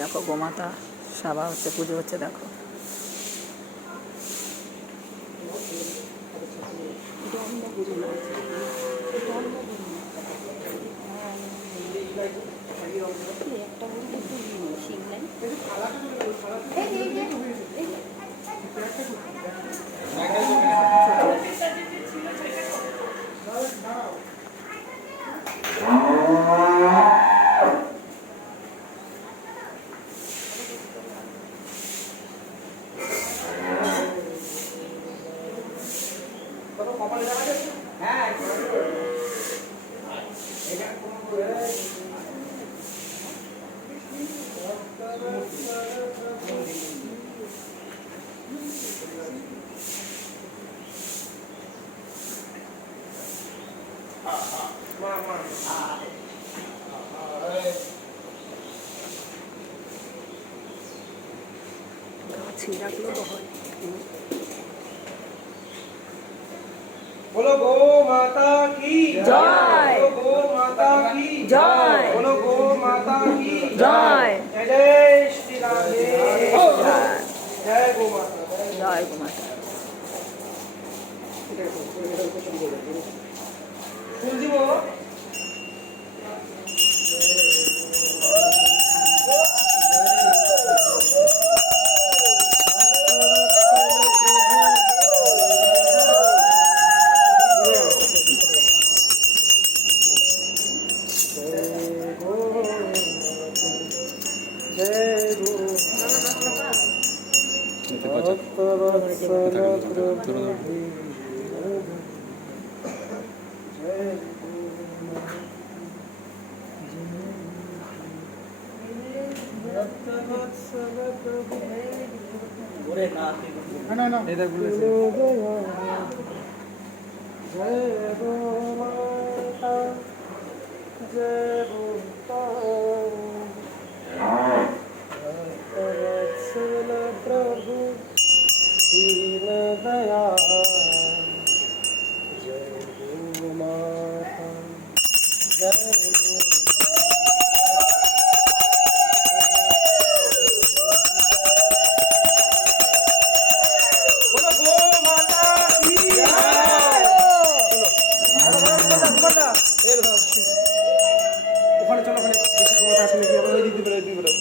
দেখো গোমাতা সভা হচ্ছে, পুজো হচ্ছে দেখো। बोलो गो माता की जय, गो माता की जय, बोलो गो माता की जय, जय जय श्री राम जय गो माता जय गोमाता। तुलसीबो प्रभु दीन दयाल जय गो माता जय गो बोलो गो माता की ওখানে চলো, ওখানে বেশি গোমাতা আসলে কি আমরা ওই দিতে পারি, দিতে পারি।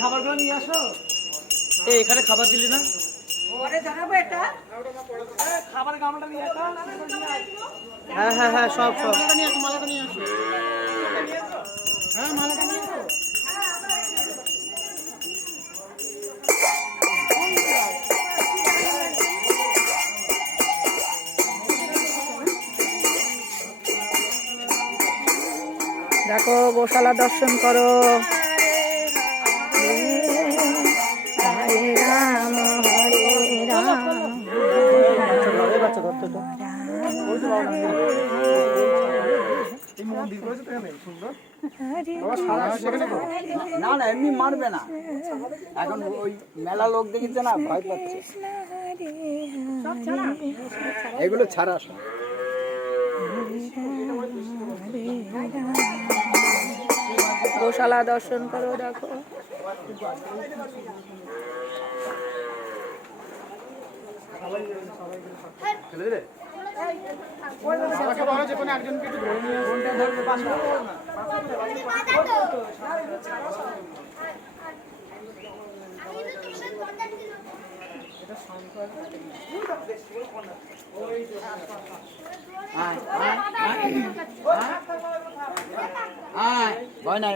খাবারগুলো নিয়ে আসো। এখানে খাবার দিলি না? খাবার গামলাটা নিয়ে আসো। হ্যাঁ হ্যাঁ হ্যাঁ, সব সব নিয়ে আসো, মালাটা নিয়ে আসো। হ্যাঁ, মালাটা নিয়ে আসো। দেখো গোশালা দর্শন করো। হরে রাম হরে রাম না না, এমনি মারবে না, এখন ওই মেলা লোক দেখেছে না, ভয় পাচ্ছে। এগুলো ছাড়া গোশালা দর্শন করো দেখো। ভয় নাই।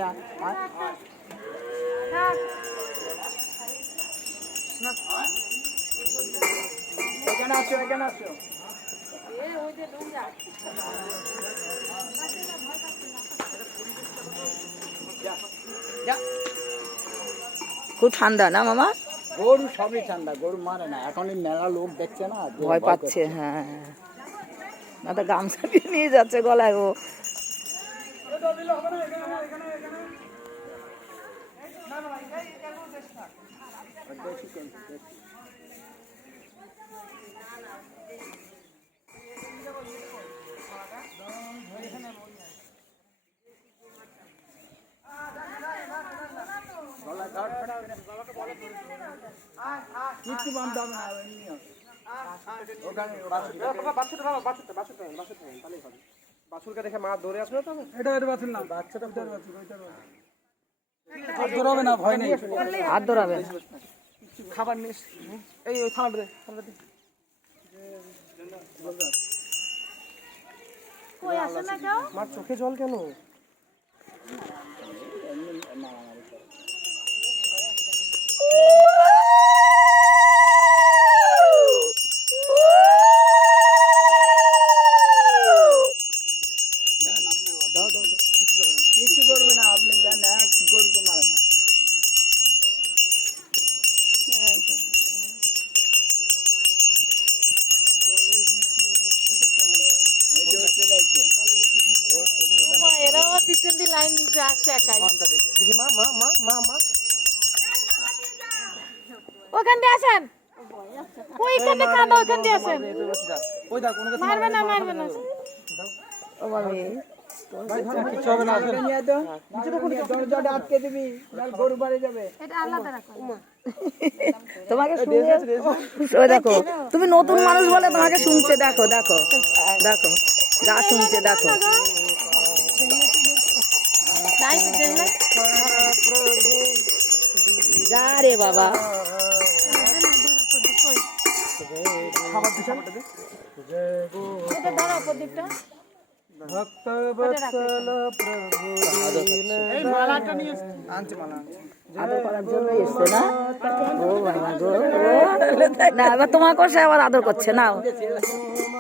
এখানে আসো, এখানে আসো। খুব ঠান্ডা না মামা? গরু সবই ঠান্ডা, গরু মারে না, এখন এই মেলা লোক দেখছে না, ভয় পাচ্ছে। হ্যাঁ, না তো গামছা দিয়ে নিয়ে যাচ্ছে গলায় ও। কিচ্ছু বাঁধতে হবে না, এমনি হবে। ওখানে বাছুরকে দেখে মা দৌড়ে আসবে তো এটা বাছুর না, বাচ্চাটা ধরাবে না, ভয় নেই। হাত ধরাবে না। খাবার নিস এই ওই থালা দে মার চোখে জল কেন? কিচ্ছু করবে না, আপনি দেন, এক গরুকে মারে না। এরাও পিছন দিয়ে লাইন দিতে আসছে একাই। দেখি মা মা মা মা মা ওখান দিয়ে আসেন, ওইখানে কাঁদা, ওইখান দিয়ে আসেন। ওই দেখ ওনাকে মারবে না, মারবে না। ও বাবা কিছু হবে না। নিয়ে তো দরজাটা আটকে দিবি, নাহলে গরু বাড়ি যাবে। এটা আলাদা রাখো। তোমাকে শুনছে। ওই দেখো, তুমি নতুন মানুষ বলে তোমাকে শুনছে। দেখো দেখো দেখো, যা শুনছে দেখো। তাই তো দেখলে যা রে বাবা। খাবার দিছেন এটা ধরো প্রদীপটা। ভক্ত বৎসল প্রভু এই মালাটা নিয়ে আনছে, মালা আদর করার জন্য এসছে না? ও বাবা গো। না, এবার তোমাকেও সে আবার আদর করছে। নাও,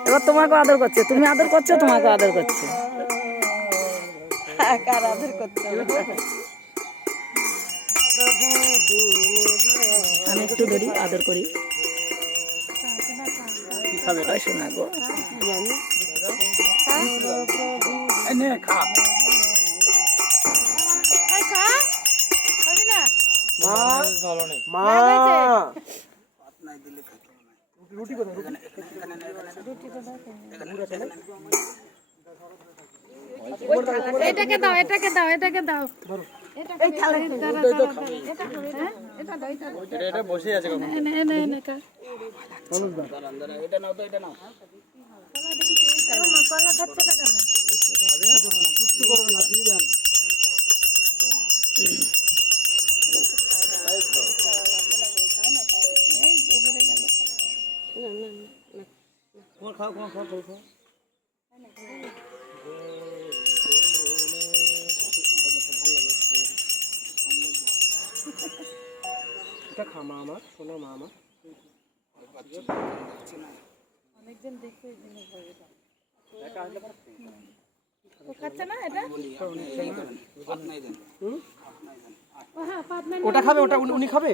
এবার তোমাকেও আদর করছে। তুমি আদর করছো, তোমাকেও আদর করছে। কার আদর করছে? আমি একটু ধরি, আদর করি। ওই শোনা গো। নে খা। এই খা, খাবি না? মা মা রুটি কোথায়? এটাকে দাও, এটাকে দাও, এটাকে দাও। এই থালা এটা দাও, এটা দাও, এটা বসে আছে কখন? এনে এনে এনে খা। এটা নাও তো, এটা নাও। কলা খাচ্ছে না কেন? কিচ্ছু করবে না, দিয়ে দেন। খাও খাও খাও খাও খাও। এটা খা মা আমার, শোনো মা আমার। ও খাচ্ছে না এটা? ও হ্যাঁ, পাতলা ওটা খাবে, ওটা উনি খাবে?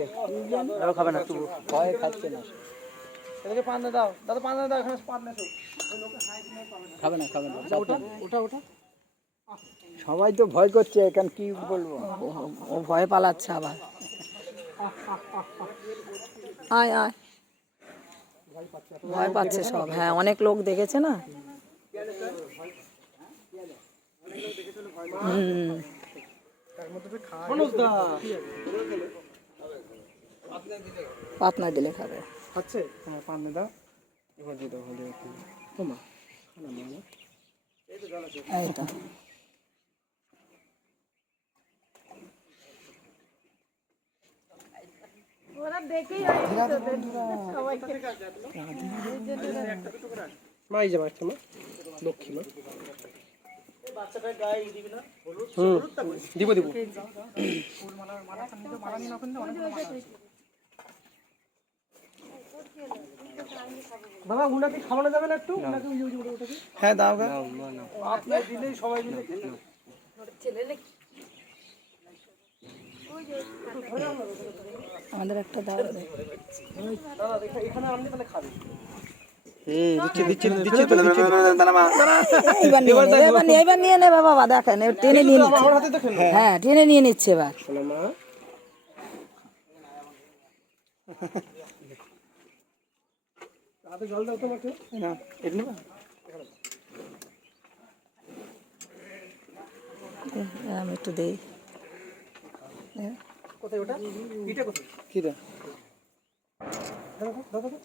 ও খাবে না, তুই ভয় খাচ্ছে না। এটাকে পান দাও দাদা, পান দাও, এখানে পান দাও। খাবে না, খাবে না। ওটা ওটা ওটা সবাই তো ভয় করছে, এখন কি বলবো। ও ভয় পালাচ্ছে আবার। আয় আয়, ভয় পাচ্ছে সব। হ্যাঁ, অনেক লোক দেখেছে না। পাতনা দিলে খাবে। খাচ্ছে? হ্যাঁ পান দাও, এবার দিয়ে দাও, দিয়ে দাও। ও মা খানা মা আমার। এই তো। ওরা দেখেই সবাইকে। মা এই যে বাচ্চা মা, লক্ষ্মী মা। দিব দিব। বাবা উনাকে খাওয়ানো যাবে না একটু? হ্যাঁ দাও গা। আপনি দিলেই সবাই মিলে আমাদের একটা দাও। দাদা এখানে আপনি তাহলে খাবেন। এবার নিয়ে নেবে বাবা, দেখেন টেনে নিয়ে নিচ্ছে। আমার হাতে দেখেন। হ্যাঁ, টেনে নিয়ে নিচ্ছে এবার। শোনো মা, হাতে জল দাও তোমাকে না এটা নেবা আমি একটু দেই কোথায় ওটা এটা কোথায় কিটা দাও দাও দাও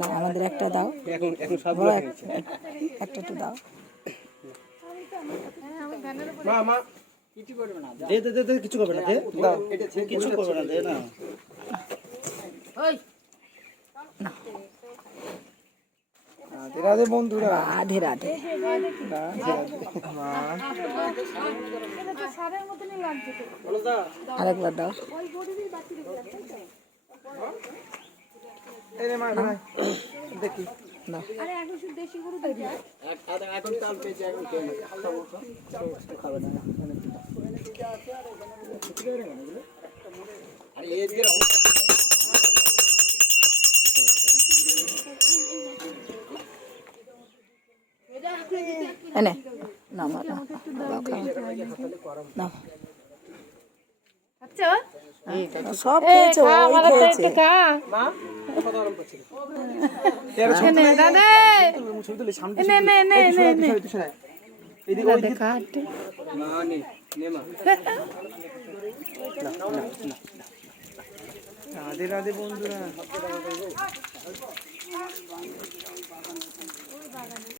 না আমাদের একটা দাও এখন এখন সব বড় একটা একটু দাও মা মা কিছু করবে না দে দে দে কিছু করবে না দে দাও এটা কিছু করবে না দে না রাধে রাধে বন্ধুরা রাধে রাধে আরেকবার দাও এই রে মা ভাই দেখি দাও এখন কাল পেয়েছি এখন খেয়ে নেবে খাবে না আরে এদিকে এনে না মা না দাও খাও নাও আচ্ছা সব খেয়েছো ওই খেয়েছে মা কত আরাম করছে নে দাদা ছবি তুলি সামনে নে নে নে নে নে এদিকে ওইদিকে মা নে নে মা রাধে রাধে বন্ধুরা